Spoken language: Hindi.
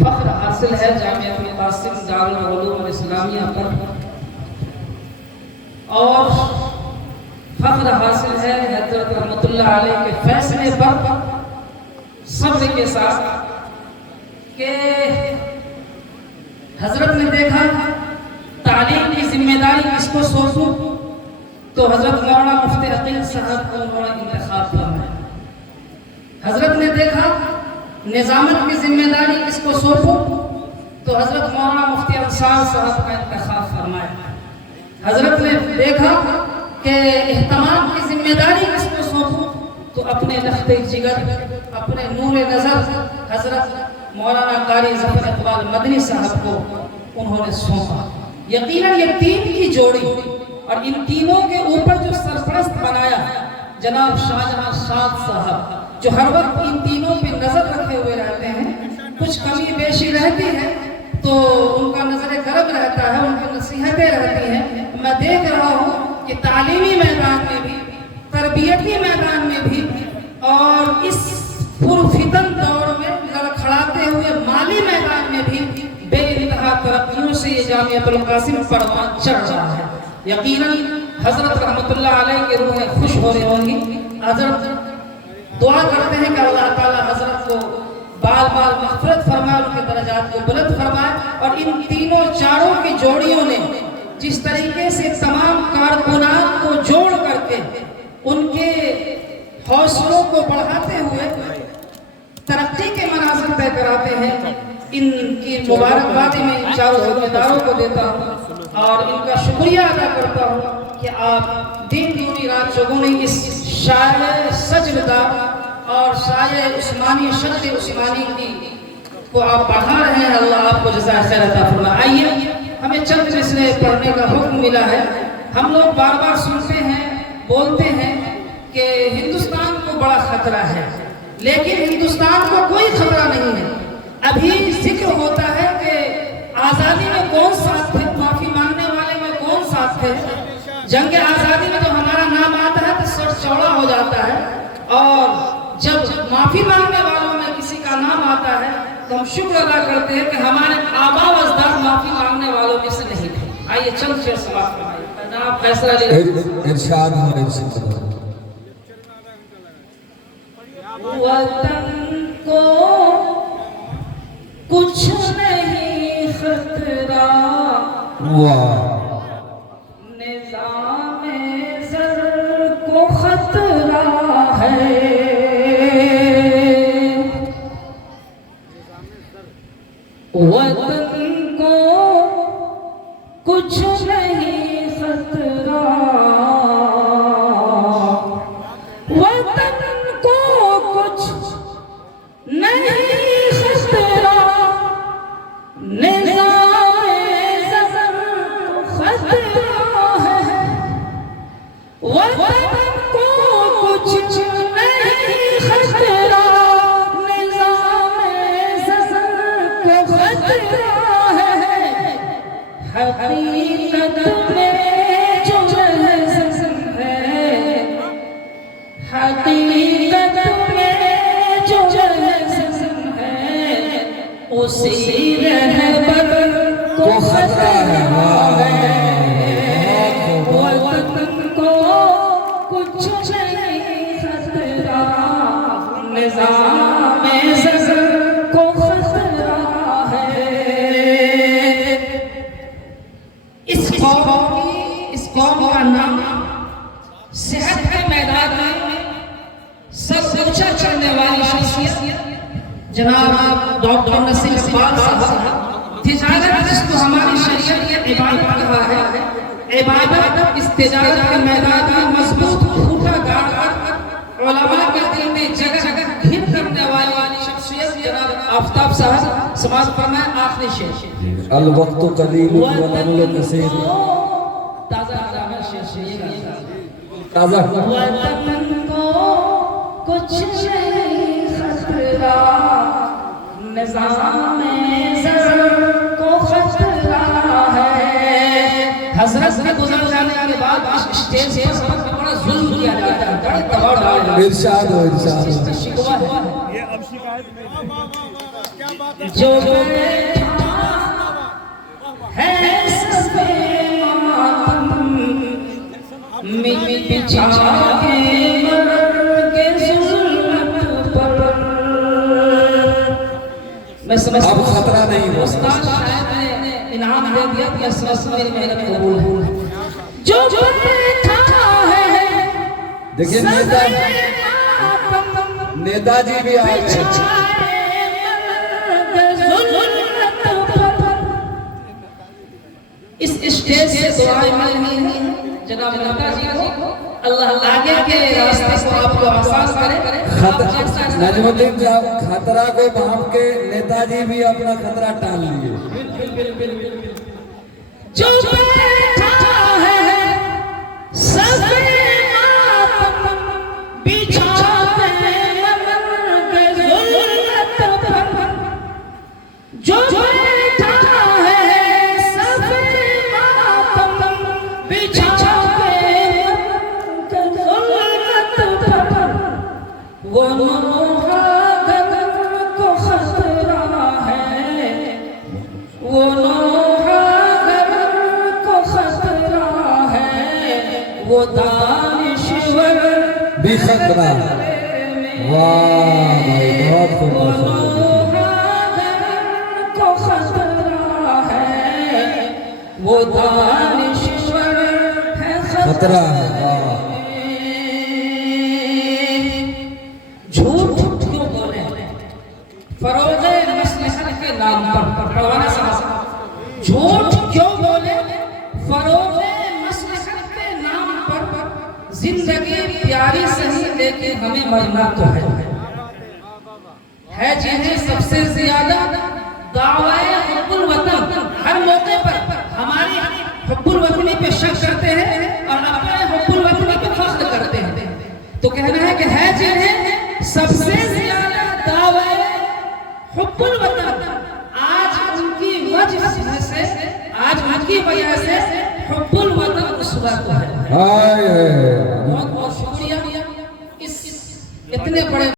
फ़ख्र हासिल है जामिअतुल क़ासिम दारुल उलूम इस्लामिया पर, और फ़ख्र हासिल है हज़रत रहमतुल्लाह अलैह के फैसले पर सब्र के साथ कि हज़रत ने देखा तालीम की जिम्मेदारी किसको सौंपूं, तो हज़रत मौलाना मुफ्ती अकील साहब को उन्होंने इंतखाब फरमाया। हज़रत ने देखा निज़ामत की जिम्मेदारी किसको सौंपूं, तो हज़रत मौलाना मुफ्ती अंसार साहब का इंतखाब फरमाया। हज़रत ने देखा कि इहतमाम की जिम्मेदारी किसको सौंपूं, तो अपने लख्ते जिगर, अपने नूर नज़र हज़रत मौलाना कारी ज़फ़र इक़बाल मदनी साहब को उन्होंने सौंपा। यकीनन ये तीन की जोड़ी, और इन तीनों के ऊपर जो सरपरस्त बनाया जनाब शाहजहां शाद साहब, जो हर वक्त इन तीनों पे नजर रखे हुए रहते हैं। कुछ कमी बेशी रहती है तो उनका नजर करम रहता है, उनकी नसीहतें रहती हैं। मैं देख रहा हूँ कि तालीमी मैदान में भी, तरबियती मैदान में भी, और इस पुरफितन दौर में लड़खड़ाते हुए माली मैदान में भी बेइंतहा तरक्कियों से ये जामिअतुल क़ासिम परवान चढ़ रहा है। यकीनन हज़रत रहमतुल्लाह अलैह की रूहें खुश हो रही होंगी। हज़रत दुआ करते हैं कि अल्लाह ताला हज़रत को बाल बाल मग़फ़िरत फरमाए, उनके दर्जात को बुलंद फरमाए। और इन तीनों चारों की जोड़ियों ने जिस तरीके से तमाम कारकुनान को जोड़ करके उनके हौसलों को बढ़ाते हुए तरक्की के मनाज़िल तय कराते हैं, इनकी मुबारकबादी में इन चारों ज़िम्मेदारों को देता हूँ और इनका शुक्रिया अदा करता हूँ कि आप दिन दूनी रात चौगुनी इस शाये सजदा और शाये उस्मानी शद उस्मानी की को आप बढ़ा रहे हैं। अल्लाह आपको जज़ाए खैर अता फरमाए। आइए, हमें चंद मिसरे पढ़ने का हुक्म मिला है। हम लोग बार बार सुनते हैं, बोलते हैं कि हिंदुस्तान को बड़ा खतरा है, लेकिन हिंदुस्तान को कोई खतरा नहीं है। अभी जिक्र होता है कि आज़ादी में कौन साथ थे, माफ़ी मांगने वाले में कौन साथ थे। जंग आज़ादी में तो हमारा नाम आता है तो सर चौड़ा हो जाता है, और जब माफ़ी मांगने वालों में किसी का नाम आता है तो हम शुक्र अदा करते हैं कि हमारे आबा व अजदाद माफ़ी मांगने वालों में से नहीं थे। आइए चंद शेर समाप्त करवाइए। जनाब फैसला इरशाद वतन को कुछ नहीं खतरा, निज़ामे ज़र को खतरा है। वतन को कुछ नहीं खतरा, वतन को कुछ नहीं खतरा, निज़ामे ज़र को खतरा है। वतन को कुछ नहीं खतरा, निज़ामे ज़र को खतरा है। हकीकत में जो लहज़न है, हकीकत में जो लहज़न है, उसी रहबर को खतरा है। वतन को कुछ नहीं खतरा, निज़ामे ज़र को खतरा है। इस कौम का नाम सेहत के मैदान में सब ऊंचा चढ़ने वाली शख्सियत जनाब डॉक्टर नसीर इकबाल साहब। तिजारत जिसको हमारी शरीयत ने इबादत कहा है, इबादत इस तिजारत के मैदान में मजबूत खूंटा गाड़कर उलमा के दिल में जगह जगह घिर करने वाली शख्सियत जनाब आफताब साहब। समाज फरमाए आखिरी शेर, अल वक्तु कलील वल अमल कसीर। ताज़ा शेर ताज़ा। वतन को कुछ नहीं खतरा, निज़ामे ज़र को खतरा है। हज़रत के गुज़र जाने के बाद स्टेज पर सबका बड़ा जुल्म किया जाता है, बड़े दबाव डाला जाता है। इरशाद हो, इरशाद हो। इसका शिकवा है ये अब शिकायत में क्या बात है? जो बिछा के मर के जुल्मत पर। मैं समझता अब खतरा नहीं होगा। उस्ताद शायद ने इनाम दे दिया कि इस वक्त मेरी मेहनत कबूल है। जो बैठा है देखिए नेताजी भी आ गए। इस स्टेज से दुआएं मिल रही हैं जनाब नेताजी को। अल्लाह आगे के रास्ते को आपको आसान करे। नजमुद्दीन साहब खतरा को भाप के नेताजी भी अपना खतरा टाल लिए। जो बैठा है सब जो बैठा है सब मातम बिछा के ज़ुल्मत पर। वो नौहागर को खतरा है, वो नौहागर को खतरा है, वो दानिश्वर भी खतरा। वाह भाई बहुत खूब। वो दानिश्वर है खतरा है। झूठ क्यों बोले फरोगे मसलहत के नाम पर। पढ़वाना समझ। झूठ क्यों बोले फरोगे मसलहत के नाम पर। जिंदगी प्यारी सही लेकिन हमें मरना तो है जिन्हें सबसे ज्यादा दावाए हुब्बुल वतन हर मौके पर हमारी हुब्बुल वतनी पे शक करते हैं और अपने हुब्बुल वतनी पे फख्र करते हैं। तो कहना है कि है जिन्हें सबसे ज्यादा दावाए हुब्बुल वतन आज उनकी वजह से हुब्बुल वतन उसवा को है। बहुत बहुत शुक्रिया इस इतने बड़े